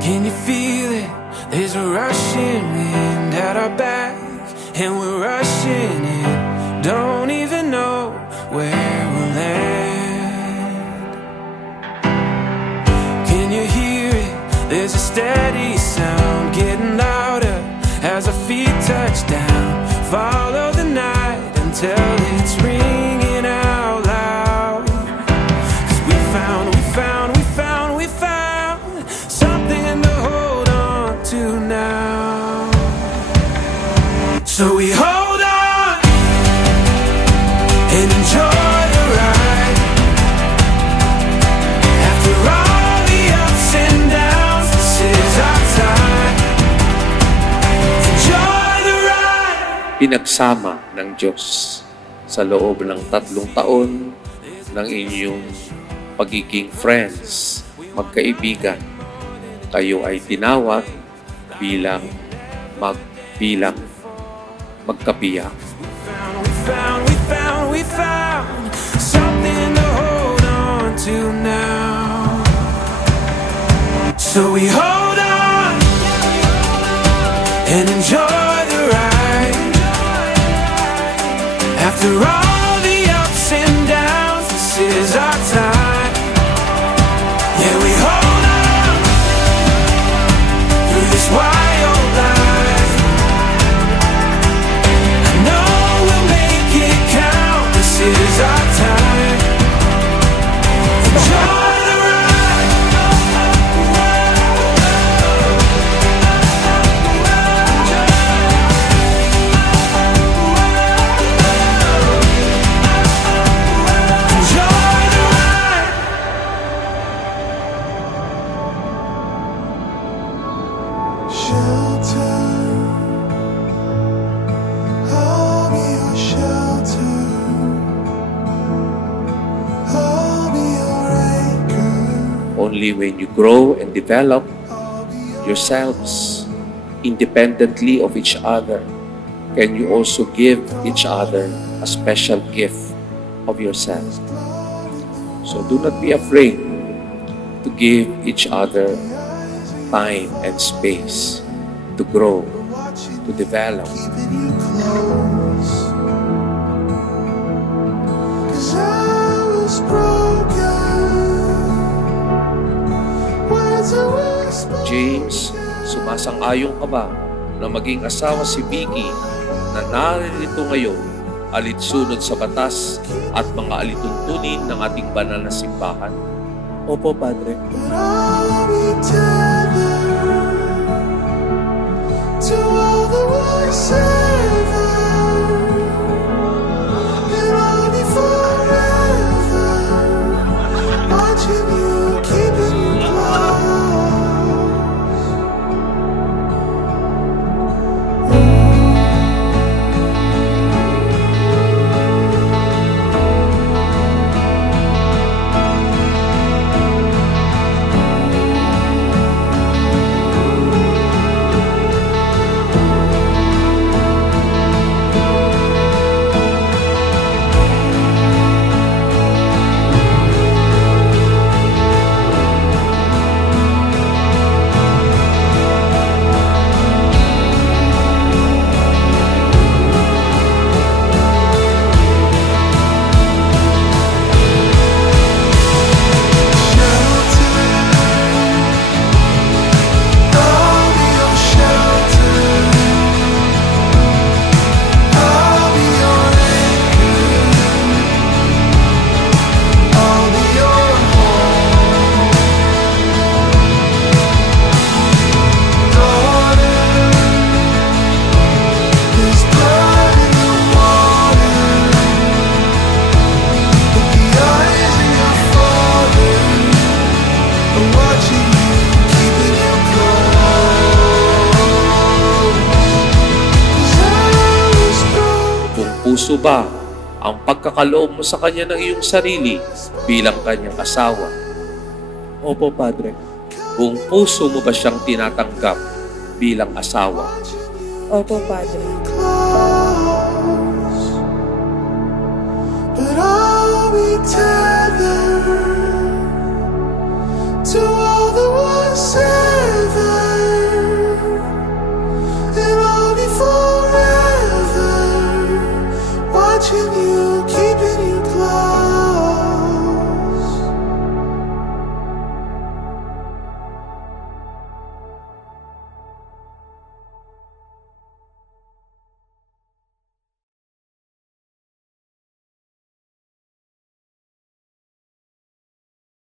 Can you feel it? There's a rushing wind at our back, and we're rushing in. Don't even know where we'll land. Can you hear it? There's a steady sound getting louder as our feet touch down. Follow the night until it's ringing out loud. 'Cause we found something to hold on to now. So we hold on and enjoy the ride. After all the ups and downs, this is our time. Enjoy the ride. Pinagsama ng Diyos sa loob ng 3 taon ng inyong pagiging friends, magkaibigan. Kayo ay tinawag bilang magkabiyak. We found something to hold on to now. So we hold on and enjoy the ride. After all the ups and downs, this is our time. Yeah, we hold on through this wild life. I know we'll make it count. This is our time. Enjoy the ride. Enjoy the ride. Shelter, I'll be your shelter. I'll be your anchor. Only when you grow and develop yourselves independently of each other can you also give each other a special gift of yourself. So do not be afraid to give each other time and space to grow, to develop. Keeping you close. 'Cause I was broken. Words are whispered. James, sumasang-ayon ka ba na maging asawa si Vicky na narito ngayon alinsunod sa batas at mga alituntunin ng ating banal na simbahan? Opo, Padre. But I'll be tethered to all the voices, and I'll be forever watching you, keeping you close. Puso ba ang pagkakaloob mo sa kanya ng iyong sarili bilang kanyang asawa? Opo, Padre. Buong puso mo ba siyang tinatanggap bilang asawa? Opo, Padre. But I'll be tethered to